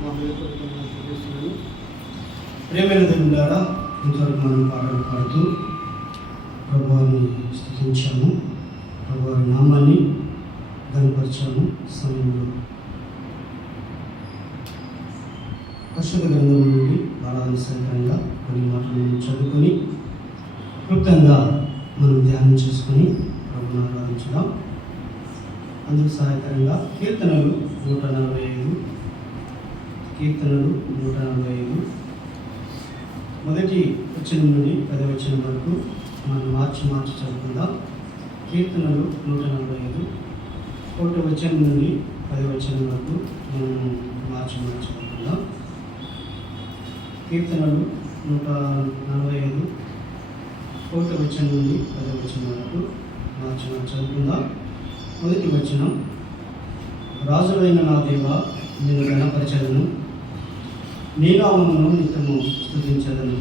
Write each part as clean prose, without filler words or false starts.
మా హృదయపూర్వకంగా తెలియజేస్తున్నాను. ప్రేమైన దేవులారా, ఇంతవరకు మనం పాటలు పాడుతూ ప్రభువాన్ని స్తుతించాము, ప్రభువారి నామాన్ని గణపరిచాము. సమయంలో పరిశుద్ధ గ్రంథం నుండి ఆరాధన సహితంగా కొన్ని మాటలను చదువుకొని క్లుప్తంగా మనం ధ్యానం చేసుకొని ప్రభుని ఆరాధించుదాం. అందుకు సహాయకరంగా కీర్తనలు 145, కీర్తనలు 145 మొదటి వచనం నుండి 10వ వచనం వరకు మనం మార్చి చదువుకుందాం. కీర్తనలు 145 1వ వచనం నుండి 10వ వచనం వరకు మనం మార్చి చదువుకుందాం. కీర్తనలు 145 1వ వచనం నుండి 10వ వచనం వరకు మార్చి చదువుకుందాం. మొదటి వచనం: రాజువైన నా దేవా, నేను ఘనపరచెదను, నీ నామమును నిత్యము స్తుతించెదను.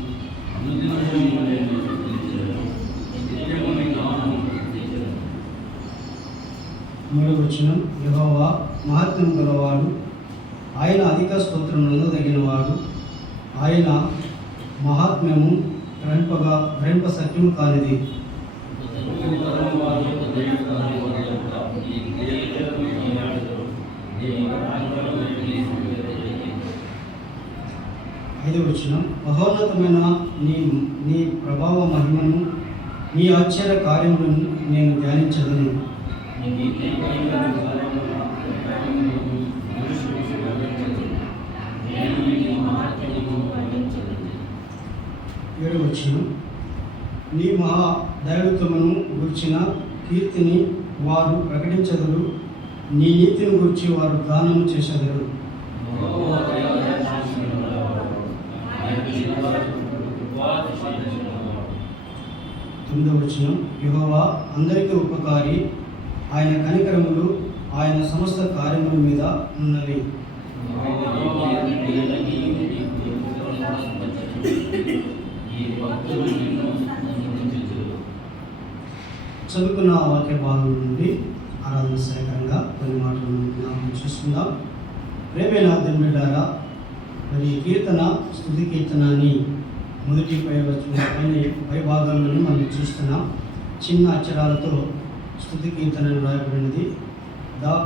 మూడవ వచనం: యెహోవా మహాత్మ్యం గలవాడు, ఆయన అధిక స్తోత్రం నొందదగినవాడు, ఆయన మహాత్మ్యము గ్రహింప సత్యము కానిది. ఐదవ వచనం: మహోన్నతమైన నీ ప్రభావ మహిమను, నీ ఆశ్చర్య కార్యములను నేను ధ్యానించదను. ఏడవ వచనం: నీ మహా దైవత్వమును గుర్చిన కీర్తిని వారు ప్రకటించదరు, నీ నీతిని గురించి వారు గానము చేసెదరు. తొమ్మిదవ వచనం: యెహోవా అందరికీ ఉపకారి, ఆయన కనికరములు ఆయన సమస్త కార్యముల మీద ఉన్నవి. చదువుకున్న వాక్య భాగం నుండి ఆరాధన సహాయకరంగా కొన్ని మాటలను జ్ఞాపకం చేసుకుందాం. ప్రేమైన దేవులారా, మరి కీర్తన స్తుతి కీర్తన అని మొదటి పై భాగంలోనే మనం చూస్తున్నాం. చిన్న అక్షరాలతో స్తుతి కీర్తన రాయబడినది.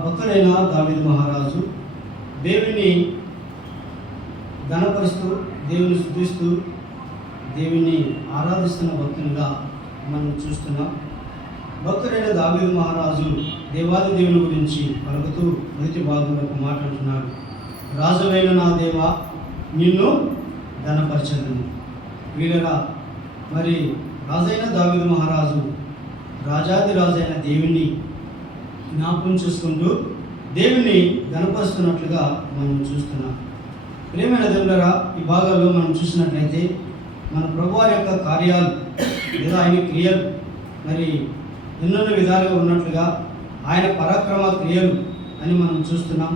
భక్తుడైన దావీదు మహారాజు దేవుని ఘనపరుస్తూ, దేవుని స్తుతిస్తూ, దేవుని ఆరాధిస్తున్న భక్తునిగా మనం చూస్తున్నాం. భక్తుడైన దావీదు మహారాజు దేవాది దేవుని గురించి పలుకుతూ మొదటి భాగంలో ఒక మాట అంటున్నాడు: రాజువైన నా దేవా, నిన్ను ఘనపరచెదను. వీళ్ళరా, మరి రాజైన దావీదు మహారాజు రాజాది రాజైన దేవుణ్ణి జ్ఞాపకం చేసుకుంటూ దేవుణ్ణి ఘనపరుస్తున్నట్లుగా మనం చూస్తున్నాం. ప్రేమైన దేవులారా, ఈ భాగాల్లో మనం చూసినట్లయితే మన ప్రభువారి యొక్క కార్యాలు లేదా ఆయన క్రియలు మరి ఎన్నెన్నో విధాలుగా ఉన్నట్లుగా ఆయన పరాక్రమ క్రియలు అని మనం చూస్తున్నాం.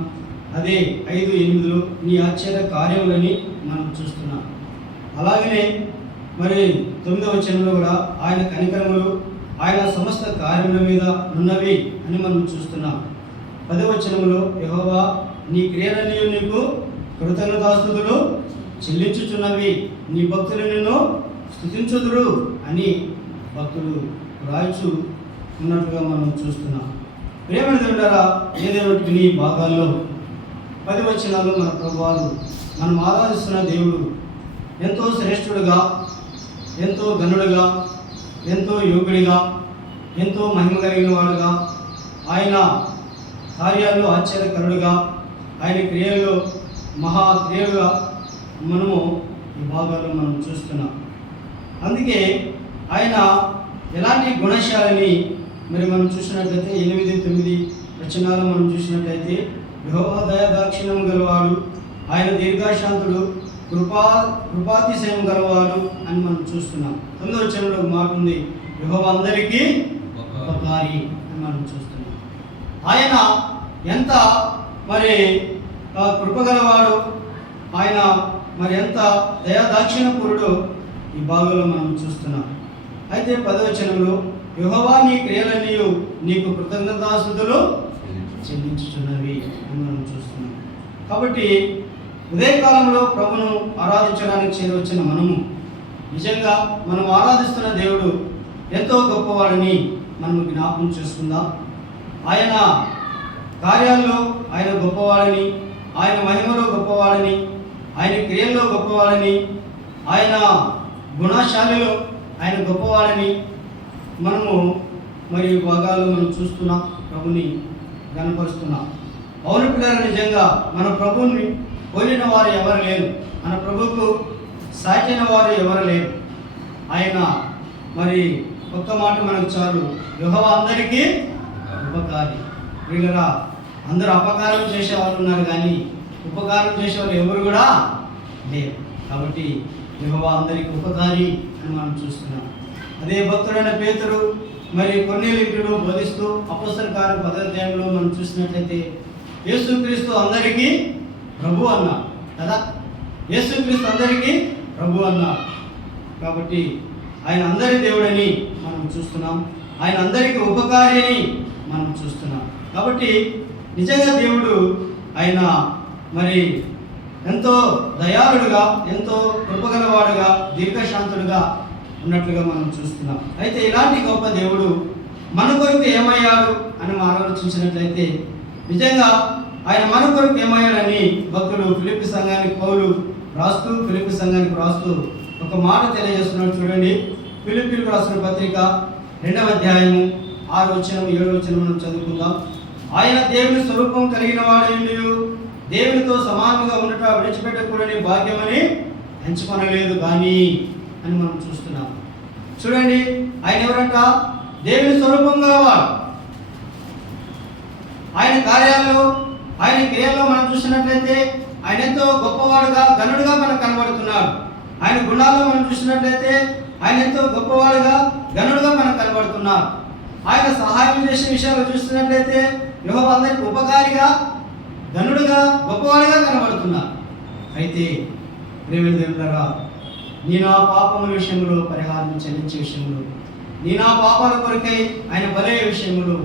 అదే 5:8 నీ ఆశ్చర్య కార్యములని మనం చూస్తున్నాం. అలాగనే మరి 9వ వచనంలో కూడా ఆయన కనికరములు ఆయన సమస్త కార్యముల మీద ఉన్నవి అని మనం చూస్తున్నాం. 10వ వచనంలో యెహోవా నీ క్రియలన్నీ నీకు కృతజ్ఞతాస్తుతులు చెల్లించుచున్నవి, నీ భక్తులు నిన్ను స్తుతించుదురు అని భక్తులు రాయచు ఉన్నట్లుగా మనం చూస్తున్నాం. ప్రేమైన దేవులారా, ఏదేమిటి విని భాగాల్లో 10 వచనాల్లో మన ప్రభువారు మనం ఆరాధిస్తున్న దేవుడు ఎంతో శ్రేష్ఠుడుగా, ఎంతో ఘనుడుగా, ఎంతో యోగుడిగా, ఎంతో మహిమ కలిగిన వాడుగా, ఆయన కార్యాల్లో ఆశ్చర్యకరుడుగా, ఆయన క్రియల్లో మహాక్రియలుగా మనము ఈ భాగాల్లో మనం చూస్తున్నాం. అందుకే ఆయన ఎలాంటి గుణశాలని మరి మనం చూసినట్లయితే 8-9 వచనాలు మనం చూసినట్లయితే యెహోవా దయాదాక్షిణ్యం గలవాడు, ఆయన దీర్ఘశాంతుడు, కృపాతిశయం గలవాడు అని మనం చూస్తున్నాం. 9వ వచనంలో ఒక మాట ఉంది: యెహోవా అందరికీ ఉపకారి అని మనం చూస్తున్నాం. ఆయన ఎంత మరి కృపగలవాడు, ఆయన మరి ఎంత దయాదాక్షిణ్యపూరుడు ఈ భాగంలో మనం చూస్తున్నాం. అయితే 10వ వచనంలో యెహోవా నీ క్రియలన్నీ నీకు కృతజ్ఞతాస్తుతులు చెల్లించుచున్నవి అని మనం చూస్తున్నాం. కాబట్టి ఉదయకాలంలో ప్రభును ఆరాధించడానికి చేరవచ్చిన మనము నిజంగా మనం ఆరాధిస్తున్న దేవుడు ఎంతో గొప్పవాడని మనము జ్ఞాపకం చేసుకుందాం. ఆయన కార్యాల్లో ఆయన గొప్పవాడని, ఆయన మహిమలో గొప్పవాడని, ఆయన క్రియల్లో గొప్పవాడని, ఆయన గుణశాలిలో ఆయన గొప్పవాడని మనము మరి భాగాలు మనం చూస్తున్నాం. ప్రభుని కనపరుస్తున్నాం. అవును పిల్లలు, నిజంగా మన ప్రభువుని పోలిన వారు ఎవరు లేరు. మన ప్రభువుకు సాటిన వారు ఎవరు లేరు. ఆయన మరి ఒక్క మాట మనకు చాలు, యెహోవా అందరికీ ఉపకారి. వీళ్ళరా అందరూ అపకారం చేసేవాళ్ళు ఉన్నారు, కానీ ఉపకారం చేసేవాళ్ళు ఎవరు కూడా లేరు. కాబట్టి యెహోవా అందరికీ ఉపకారి అని మనం చూస్తున్నాం. అదే భక్తుడైన పేతురు మరి కొర్నేలియును బోధిస్తూ అపోస్తల కార్యం 10వ అధ్యాయంలో మనం చూసినట్లయితే యేసుక్రీస్తు అందరికీ ప్రభు అన్నాడు కదా. యేసుక్రీస్తు అందరికీ ప్రభు అన్నాడు. కాబట్టి ఆయన అందరి దేవుడని మనం చూస్తున్నాం. ఆయన అందరికీ ఉపకారి అని మనం చూస్తున్నాం. కాబట్టి నిజంగా దేవుడు ఆయన మరి ఎంతో దయాళుడుగా, ఎంతో కృపగలవాడుగా, దీర్ఘశాంతుడుగా ఉన్నట్లుగా మనం చూస్తున్నాం. అయితే ఇలాంటి గొప్ప దేవుడు మన కొరకు ఏమయ్యాడు అని మనం ఆలోచించినట్లయితే నిజంగా ఆయన మన కొరకు ఏమయ్యాడని భక్తుడు ఫిలిప్పీ సంఘానికి పౌలు ఫిలిప్పీ సంఘానికి రాస్తూ ఒక మాట తెలియజేస్తున్నాడు. చూడండి, ఫిలిప్పీలకు రాసిన పత్రిక 2వ అధ్యాయము 6వ వచనం 7వ వచనం మనం చదువుకుందాం. ఆయన దేవుని స్వరూపం కలిగిన వాడు దేవునితో సమానంగా ఉండట విడిచిపెట్టకూడని భాగ్యమని ఎంచుకొనలేదు కానీ అని మనం చూస్తున్నాం. చూడండి, ఆయన ఎవరంట? దేవుని స్వరూపం గలవాడు. ఆయన కార్యాలలో, ఆయన క్రియల్లో మనం చూసినట్లయితే ఆయన ఎంతో గొప్పవాడుగా, ఘనుడుగా మనకు కనబడుతున్నాడు. ఆయన గుణాల్లో మనం చూసినట్లయితే ఆయన ఎంతో గొప్పవాడుగా, ఘనుడుగా మనకు కనబడుతున్నాడు. ఆయన సహాయం చేసే విషయాలు చూస్తున్నట్లయితే యెహోవా అందరికి ఉపకారిగా, ఘనుడుగా, గొప్పవాడుగా కనబడుతున్నాడు. అయితే ప్రియమైన దేవులారా, నీ నా పాపముల విషయంలో పరిహారం చెల్లించే విషయంలో, నీ నా పాపాల కొరకై ఆయన బలయ్యే విషయంలో,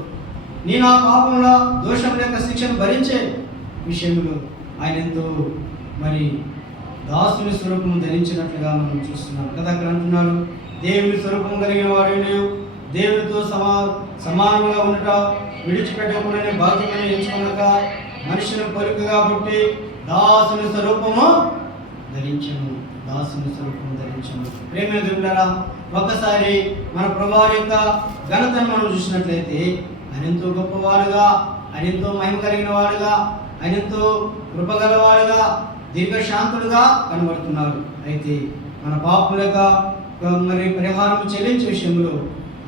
నీ నా పాపముల దోషం యొక్క శిక్షను భరించే విషయంలో ఆయన ఎంతో మరి దాసుని స్వరూపం ధరించినట్లుగా మనం చూస్తున్నాం కదా. అక్కడ అంటున్నాడు, దేవుని స్వరూపం కలిగిన వాడు దేవునితో సమానంగా ఉండట విడిచిపెట్టకూడని భాగ్యమని ఎంచుకొనక మనుషుని పొరుకుగా పుట్టి దాసుని స్వరూపము ధరించను. ప్రేమైన దేవులారా, ఒక్కసారి మన ప్రభువు యొక్క ఘనతను మనం చూసినట్లయితే ఆయన ఎంతో గొప్పవాడుగా, ఆయన ఎంతో మహిమ కలిగిన వాడుగా, ఆయన ఎంతో కృపగలవాడుగా, దీర్ఘశాంతుడుగా కనబడుతున్నాడు. అయితే మన పాపులుగా మరి పరిహారం చెల్లించే విషయంలో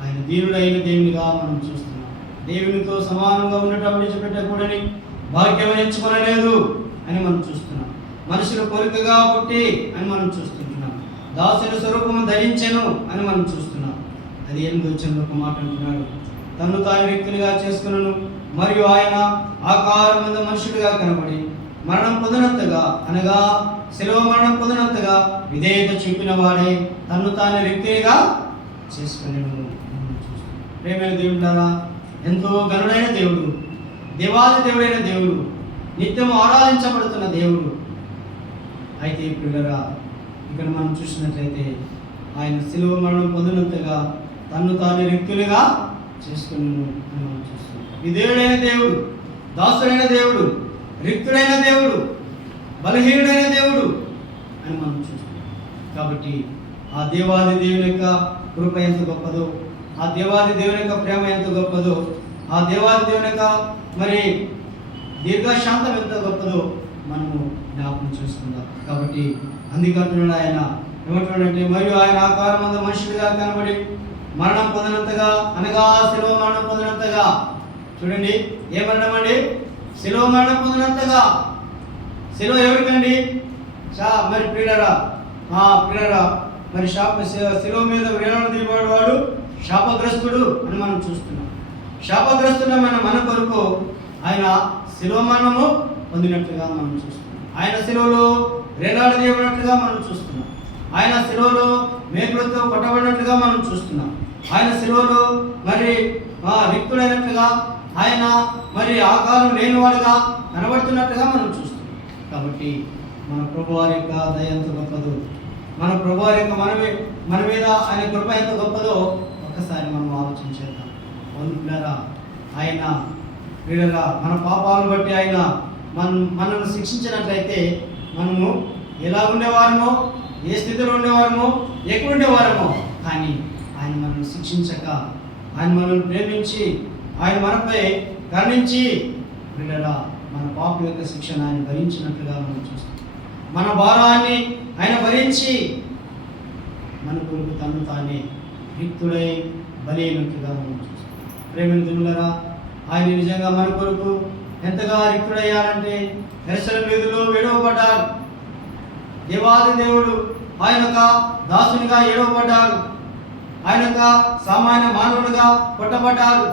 ఆయన దీనుడైన దేవునిగా మనం చూస్తున్నాం. దేవునితో సమానంగా ఉండటం విడిచిపెట్టకూడని భాగ్యం ఎంచుకొనలేదు అని మనం చూస్తున్నాం. మనుషుల కోరికగా పుట్టి అని మనం చూస్తున్నాం. దాసుని స్వరూపము ధరించెను అని మనం చూస్తున్నాం. అది 8వ వచనంలో ఒక మాట అంటున్నాడు, తను తాను వ్యక్తునిగా చేసుకున్నాను మరియు ఆయన ఆకారమందు మనుషుడిగా కనబడి మరణం పొందినంతగా, అనగా శిలువ మరణం పొందినంతగా విధేయత చూపిన వాడే తను తాను వ్యక్తిగా చేసుకున్నాను. ప్రేమైన దేవుడారా, ఎంతో ఘనుడైన దేవుడు, దేవాది దేవుడైన దేవుడు, నిత్యం ఆరాధించబడుతున్న దేవుడు. అయితే పిల్లరా, ఇక్కడ మనం చూసినట్లయితే ఆయన శిలువ మరణం పొందినంతగా తను తాను వ్యక్తులుగా చేసుకున్నాను అని మనం చూస్తున్నాం. విధేయుడైన దేవుడు, దాసుడైన దేవుడు, రిక్తుడైన దేవుడు, బలహీనుడైన దేవుడు అని మనం చూస్తున్నాం. కాబట్టి ఆ దేవాది దేవుని యొక్క కృప ఎంత గొప్పదో, ఆ దేవాది దేవుని యొక్క ప్రేమ ఎంత గొప్పదో, ఆ దేవాది దేవుని యొక్క మరి దీర్ఘశాంతం ఎంత గొప్పదో మనము జ్ఞాపకం చేసుకుందాం. కాబట్టి అందుకంటున్నాడు ఆయన ఏమంటున్నాడంటే, మరియు ఆయన ఆకారమందు మనుషుడిగా కనబడి మరణం పొందినంతగా, అనగా శిలువ మరణం పొందినంతగా. చూడండి, ఏ మరణం అండి? శిలువ మరణం పొందినంతగా. శిలువ ఎవరికండి? మరి ప్రియులరా మరి శిలువ మీద వేలాడదీయబడి వాడు శాపగ్రస్తుడు అని మనం చూస్తున్నాం. శాపగ్రస్తుడమైన మన కొరకు ఆయన శిలువ మరణము పొందినట్లుగా మనం చూస్తున్నాం. ఆయన శిలువలో వేలాడదీయబడినట్లుగా మనం చూస్తున్నాం. ఆయన శిలువలో మేకులతో కొట్టబడినట్లుగా మనం చూస్తున్నాం. ఆయన శిలువలో మరి రిక్తుడైనట్లుగా, ఆయన మరి ఆకారం లేనివాడుగా కనబడుతున్నట్లుగా మనం చూస్తున్నాం. కాబట్టి మన ప్రభువారి యొక్క దయ ఎంత గొప్పదో, మన ప్రభువారి యొక్క మన మీద ఆయన కృప ఎంత గొప్పదో ఒక్కసారి మనం ఆలోచన చేద్దాం. పిల్లరా, ఆయన పిల్లరా మన పాపాలను బట్టి ఆయన మనల్ని శిక్షించినట్లయితే మనము ఎలా ఉండేవారమో, ఏ స్థితిలో ఉండేవారమో, ఎక్కడ ఉండేవారమో, కానీ ఆయన మనల్ని శిక్షించక, ఆయన మనల్ని ప్రేమించి, ఆయన మనపై కరుణించి పిల్లరా మన పాప యొక్క శిక్షణ ఆయన భరించినట్లుగా మనం చూస్తాం. మన భారాన్ని ఆయన భరించి మన కొరకు తను తానే రిక్తుడై బలైనట్లుగా మనం చూస్తాం. ప్రేమితులారా, ఆయన నిజంగా మన కొరకు ఎంతగా రిక్తుడయ్యారంటే యెరూషలేము వీధుల్లో విడవబడ్డారు. దేవాది దేవుడు ఆయన యొక్క దాసునిగా ఏడవబడ్డారు. ఆయన యొక్క సామాన్య మానవునిగా కొట్టబడ్డారు.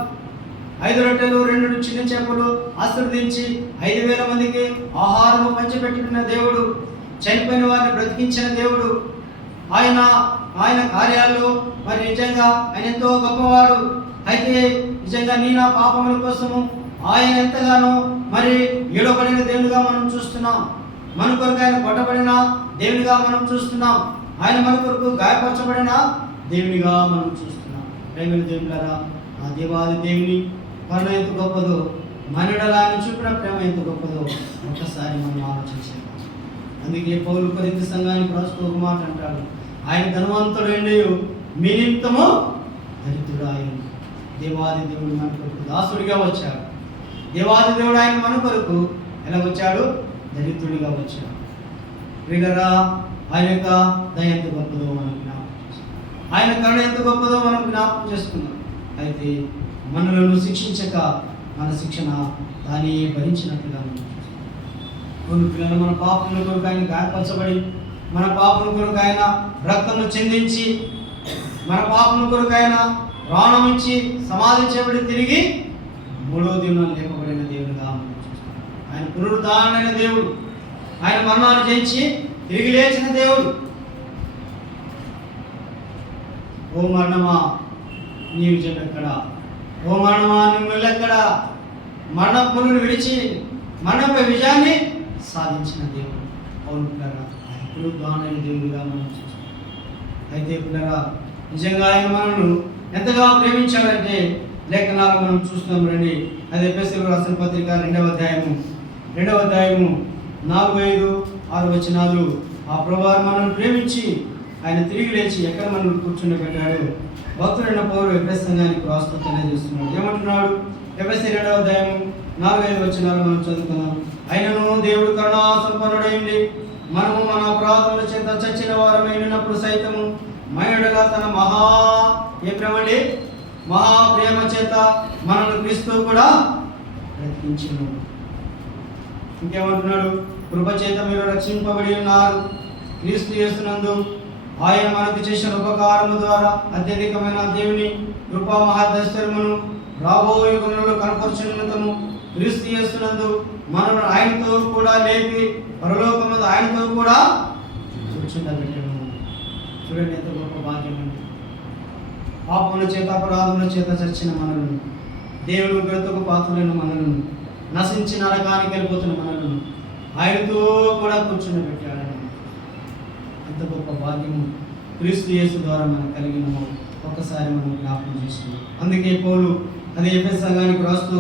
5 రొట్టెలు 2 చిన్న చేపలు ఆశీర్వదించి 5,000 మందికి ఆహారము పంచిపెట్టిన దేవుడు, చనిపోయిన వారిని బ్రతికించిన దేవుడు, ఆయన కార్యాలు మరి నిజంగా ఆయన ఎంతో గొప్పవాడు. అయితే నిజంగా నా పాపముల కోసము ఆయన ఎంతగానో మరి ఏడవబడిన దేవునిగా మనం చూస్తున్నాం. మన కొరకు ఆయన కొట్టబడిన దేవునిగా మనం చూస్తున్నాం. ఆయన మన కొరకు గాయపరచబడిన దేవునిగా మనం చూస్తున్నాం. ప్రేమిల దేవులారా, ఆ దేవాది దేవుని కరుణ ఎంత గొప్పదో, మనడలా ఆయన చూపిన ప్రేమ ఎంత గొప్పదో ఒక్కసారి మనం ఆలోచించాలి. అందుకే పౌలు కొరింథీ సంఘానికి రాస్తూ ఒక మాట అంటాడు, ఆయన ధనవంతుడు మీ నిమిత్తము దరిద్రుడు ఆయన. దేవాది దేవుడు మన కొరకు దాసుడిగా వచ్చాడు. దేవాది దేవుడు ఆయన మన కొరకు ఎలా వచ్చాడు? దరిద్రుడిగా వచ్చాడు. ప్రియులారా, ఆయన యొక్క దయ ఎంత గొప్పదో మనం జ్ఞాపకం చేసుకుందాం. ఆయన కరుణ ఎంత గొప్పదో మనం జ్ఞాపకం చేసుకుందాం. అయితే మనలను శిక్షించక మన శిక్షణ దాన్ని భరించినట్లుగా మనం చూస్తాం. కొన్ని పిల్లలు మన పాపముల కొరకు ఆయన గాయపరచబడి, మన పాపముల కొరకు ఆయన రక్తము చెందించి, మన పాపముల కొరకు ఆయన ప్రాణం ఇచ్చి సమాధి చేయబడి తిరిగి 3వ దినం లేపబడిన దేవుడుగా మనం చూస్తాం. ఆయన పునరుద్ధారణైన దేవుడు, ఆయన మరణాన్ని జయించి తిరిగి లేచిన దేవుడు. ఓ మరణమా నీ విజయం ఎక్కడ? ఓ మరణమా నీ ముళ్ళెక్కడ? మరణమును విడిచి మరణపై విజయాన్ని సాధించిన దేవుడు. అవును పిల్లరా, ఆయన పునరుద్ధారణైన దేవుడిగా మనం చూస్తాం. అయితే పిల్లరా, నిజంగా ఆయన మనను ఎంతగా ప్రేమించాడంటే లేఖనాలు మనం చూస్తున్నాం. రండి, అది ఎఫెసీయులకు రాసిన పత్రిక 2వ అధ్యాయము 4, 5, 6 వచనాలు. ఆ ప్రభువారు మనల్ని ప్రేమించి ఆయన తిరిగి లేచి ఎక్కడ మనం కూర్చుండబెట్టాడు. భక్తుడైన పౌరుడు ఎఫెసు సంఘానికి రాస్తూ తెలియజేస్తున్నాడు. ఏమంటున్నాడు? ఎఫెసీ 2వ అధ్యాయం 4, 5 వచనాలు మనం చదువుకున్నాం. అయినను దేవుడు కరుణా సంపన్నుడైంది, మనము మన అపరాధముల చేత చచ్చిన వారమైనప్పుడు సైతము మనుడలా తన మహాప్రేమ చేత మనల్ని క్రీస్తు కూడా బ్రతికించును. ఇంకేమంటున్నాడు? కృపచేత మీరు రక్షింపబడి ఉన్నారు క్రీస్తు యేసునందు. ఆయన మనకు చేసిన ఉపకారము ద్వారా అత్యధికమైన దేవుని కృపా మహాదైశ్వర్యమును రాబోయే యుగములలో కనపరచున్నతము క్రీస్తు యేసునందు మనల్ని ఆయనతో కూడా లేపి పరలోకమందు ఆయనతో కూడా కూర్చుండబెట్టను. చూడండి ఎంత గొప్ప భాగ్యం అండి. పాపముల చేత అపరాధముల చేత చచ్చిన మనలను, దేవుని ఉగ్రతకు పాత్రులైన మనలను, నశించి నరకానికి వెళ్ళిపోతున్న మనలను ఆయనతో కూడా కూర్చుండబెట్టాడని. ఎంత గొప్ప భాగ్యము క్రీస్తు యేసు ద్వారా మనకు కలిగినమో ఒకసారి మనం జ్ఞాపకం చేసుకున్నాం. అందుకే పౌలు అది ఎఫెసు సంఘానికి రాస్తూ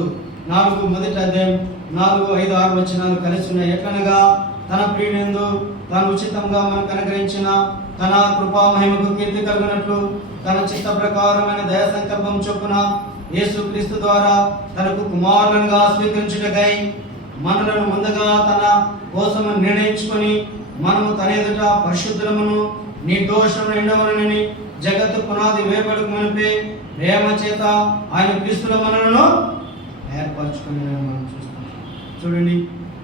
4వ అధ్యాయం 4, 5, 6 వచనాలు కలిసి ఉన్నాయి. ఎట్లనగా తన ప్రియునందు తాను ఉచితంగా మనకు అనుగ్రహించిన తన కృపా మహిమకు కీర్తి కలుగునట్లు తన చిత్త ప్రకారమైన దయ సంకల్పం చొప్పున యేసుక్రీస్తు ద్వారా తనకు కుమారులుగా స్వీకరించుటకై మనలను ముందుగా తన కోసము నిర్ణయించుకొని మనము తన ఎదుట పరిశుద్ధులమును నిర్దోషమును ఎండవలనని జగత్తు పునాది వేపడకు మునిపే ప్రేమ చేత ఆయన క్రీస్తుల మనలను ఏర్పరచుకుని మనం చూస్తాం. చూడండి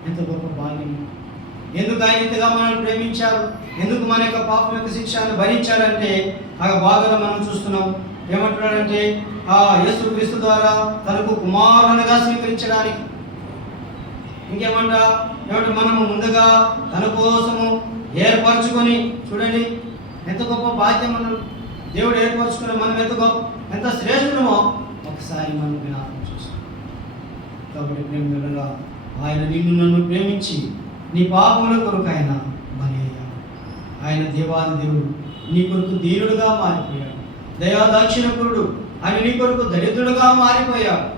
ఎంత గొప్ప భాగ్యం. ఎందుకు ఆయన ఇంతగా మనల్ని ప్రేమించారు, ఎందుకు మన యొక్క పాపం యొక్క శిక్షను భరించారంటే ఆ భాగంలో మనం చూస్తున్నాం. ఏమంటున్నాడంటే ఆ యేసుక్రీస్తు ద్వారా తనకు కుమారునిగా స్వీకరించడానికి. ఏమంటే మనము ముందుగా తన కోసము ఏర్పరచుకొని, చూడండి ఎంత గొప్ప భాగ్యం మనం దేవుడు ఏర్పరచుకుని మనం ఎంత శ్రేష్ఠమో ఒకసారి మనం జ్ఞాపకం చేసుకోవాలి. కాబట్టి ప్రేమగా ఆయన నిన్ను నన్ను ప్రేమించి నీ పాపముల కొరకు ఆయన బలి అయ్యాడు. ఆయన దేవాది దేవుడు నీ కొరకు దీనుడుగా మారిపోయాడు. దయాదాక్షిణ్యపరుడు ఆయన నీ కొరకు దరిద్రుడుగా మారిపోయాడు.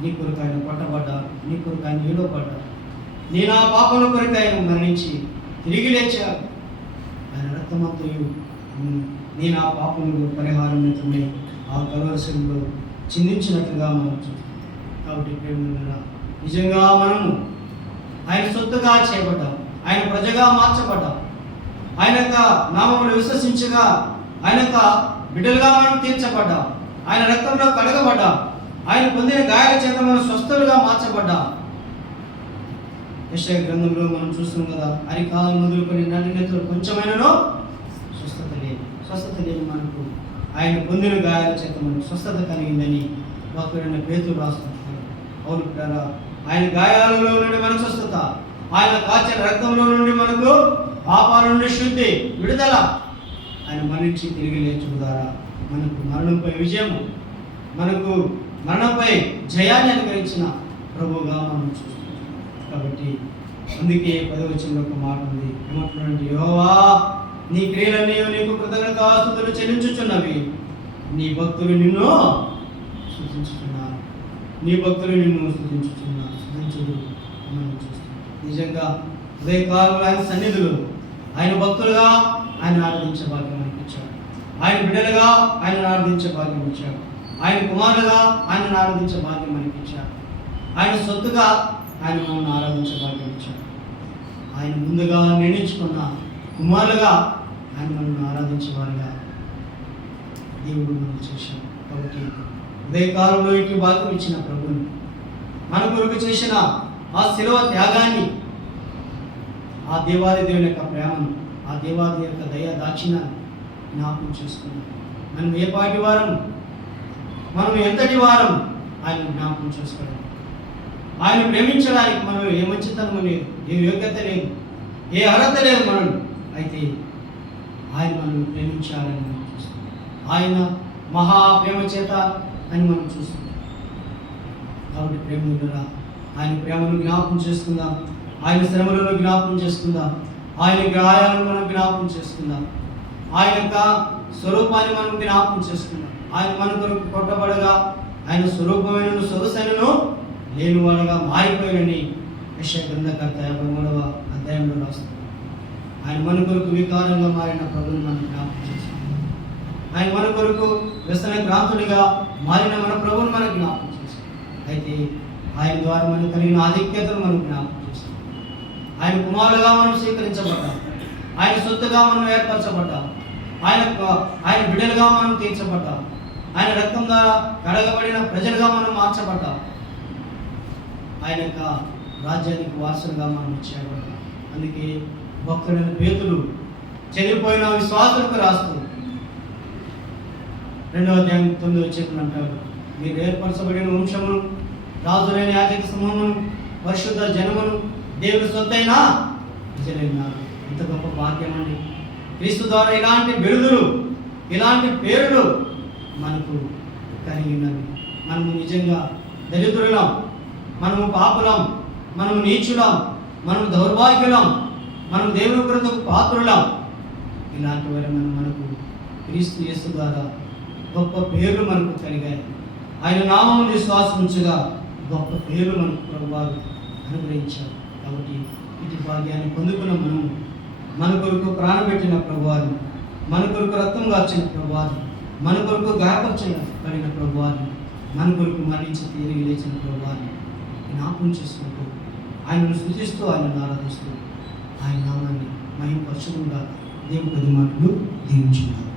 నీ కొరకు ఆయన కొట్టబడ్డాడు, నీ కొరకు ఆయన ఈడవబడ్డాడు. నీ నా పాపముల కొరకు ఆయన మరణించి తిరిగి లేచాడు. ఆయన రక్తమంతయు నీ నా పాపములకు పరిహారం నిమిత్తమై ఆ కలువరిశిలో చిందించినట్లుగా మనం చూస్తాం. కాబట్టి ప్రేమ నిజంగా మనము ఆయన సొత్తుగా చేయబడ్డాం, ఆయన ప్రజగా మార్చబడ్డాం. ఆయన యొక్క నామములు విశ్వసించగా ఆయన యొక్క బిడ్డలుగా మనం తీర్చబడ్డాం. ఆయన రక్తంలో కడగబడ్డాం. ఆయన పొందిన గాయాల చేత మనం స్వస్థలుగా మార్చబడ్డాం. యెషయా గ్రంథంలో మనం చూస్తున్నాం కదా, అరికాలు మొదలుకొని నడినెత్తులు కొంచెమైనను స్వస్థత లేదు మనకు. ఆయన పొందిన గాయాల చేత మనకు స్వస్థత కలిగిందని భక్తుడైన పేతురు రాస్తుంటారు. అవును పిల్లరా, ఆయన గాయాలలో నుండి మనకు స్వస్థత, ఆయన కాచిన రక్తంలో నుండి మనకు పాపాల నుండి శుద్ధి, విడుదల. ఆయన మరణించి తిరిగి లేచుట ద్వారా మనకు మరణంపై విజయము, మనకు మరణంపై జయాన్ని అనుగ్రహించిన ప్రభువుగా మనం చూస్తున్నాం. కాబట్టి అందుకే 10వ వచనంలో ఒక మాట ఉంది, ఏమంటున్నాడంటే, యెహోవా నీ క్రియలన్నీ నీకు కృతజ్ఞతాస్తుతులు చెల్లించుచున్నవి, నీ భక్తులు నిన్ను స్తుతించుచున్నారు. నీ భక్తులు నిన్ను స్తుతించుచున్నారు. స్తుతించుడు మనం చూస్తాం. నిజంగా ఉదయకాలంలో ఆయన సన్నిధులు ఆయన భక్తులుగా ఆయన ఆరాధించే భాగ్యం మనకి ఇచ్చాడు. ఆయన బిడ్డలుగా ఆయన ఆరాధించే భాగ్యం ఇచ్చాడు. ఆయన కుమారులుగా ఆయన ఆరాధించే భాగ్యం మనకి ఇచ్చాడు. ఆయన సొత్తుగా ఆయన మనల్ని ఆరాధించే భాగ్యం ఇచ్చాడు. ఆయన ముందుగా నిర్ణయించుకున్న కుమారులుగా ఆయన మనల్ని ఆరాధించేవారుగా దేవుడు మనం చేశాడు. కాబట్టి ఉదయకాలంలో ఇటు భాగ్యం ఇచ్చిన ప్రభుని, మన కొరకు చేసిన ఆ శిలువ త్యాగాన్ని, ఆ దేవాది దేవుని యొక్క ప్రేమను, ఆ దేవాది యొక్క దయ దాక్షిణ్యాన్ని జ్ఞాపకం చేసుకున్నాం. మనం ఏ పాటి వారం, మనం ఎంతటి వారం ఆయన జ్ఞాపకం చేసుకోవడం. ఆయన ప్రేమించడానికి మనం ఏ మంచితనము లేదు, ఏ యోగ్యత లేదు, ఏ అర్హత లేదు మనం. అయితే ఆయన మనల్ని ప్రేమించాలని మనం చూస్తాం. ఆయన మహా ప్రేమ చేత అని మనం చూస్తున్నాం. కాబట్టి ప్రేమ ఆయన ప్రేమను జ్ఞాపకం చేసుకుందాం. ఆయన శ్రమలను జ్ఞాపకం చేసుకుందాం. ఆయన గాయాలను మనం జ్ఞాపకం చేసుకుందాం. ఆయన యొక్క స్వరూపాన్ని మనం జ్ఞాపకం చేసుకుందాం. ఆయన మన కొరకు కొట్టబడగా ఆయన స్వరూపమైన సొగసైనను లేని వాళ్ళగా మారిపోయాడని యెషయా గ్రంథకర్త 53వ అధ్యాయంలో రాస్తున్నాం. ఆయన మన కొరకు వికారంగా మారిన ప్రభుని మనం జ్ఞాపకం చేసుకుందాం. ఆయన మన కొరకు వ్యసన క్రాంతుడిగా మారిన మన ప్రభుని మనం జ్ఞాపకం చేసుకుందాం. అయితే ఆయన ద్వారా మనకు కలిగిన ఆధిక్యతను మనం జ్ఞాపకం చేసుకుందాం. ఆయన కుమారులుగా మనం స్వీకరించబడ్డాం. ఆయన సొత్తుగా మనం ఏర్పరచబడ్డాం. ఆయన బిడ్డలుగా మనం తీర్చబడ్డాం. ఆయన రక్తం ద్వారా కడగబడిన ప్రజలుగా మనం మార్చబడ్డాం. ఆయన యొక్క రాజ్యానికి వారసులుగా మనం చేయబడ్డాం. అందుకే భక్తుడైన పేతురు చెదిరిపోయిన విశ్వాసులకు రాస్తూ 2వ అధ్యాయం 9వ వచనం అంటాడు, మీరు ఏర్పరచబడిన వంశమును, రాజులైన యాజక సమూహమును, పరిశుద్ధ జనమును, దేవుని సొత్తైన ప్రజలైనారు. ఎంత గొప్ప భాగ్యం అండి! క్రీస్తు ద్వారా ఇలాంటి బిరుదులు, ఇలాంటి పేరులు మనకు కలిగినవి. మనము నిజంగా దరిద్రులం, మనము పాపులం, మనము నీచులం, మనము దౌర్భాగ్యులం, మనం దేవుని కృపకు పాత్రులం. ఇలాంటి వారి మనకు క్రీస్తు యేసు ద్వారా గొప్ప పేర్లు మనకు కలిగాయి. ఆయన నామమును విశ్వాసం ఉంచగా గొప్ప పేర్లు మనకు ప్రభువారు అనుగ్రహించారు. కాబట్టి ఇటు భాగ్యాన్ని పొందుకున్న మనము, మన కొరకు ప్రాణపెట్టిన ప్రభువారు, మన కొరకు రక్తం గార్చిన ప్రభువారు, మన కొరకు గాయపరచబడిన ప్రభువారు, మన కొరకు మరణించి తిరిగి లేచిన ప్రభువారు జ్ఞాపకం చేసుకుంటూ ఆయనను స్తుతిస్తూ ఆయనను ఆరాధిస్తూ ఆయన నామాన్ని మహిమపరచుకుంటూ దేవుని 10 మాటలు దీవించుకుంటారు.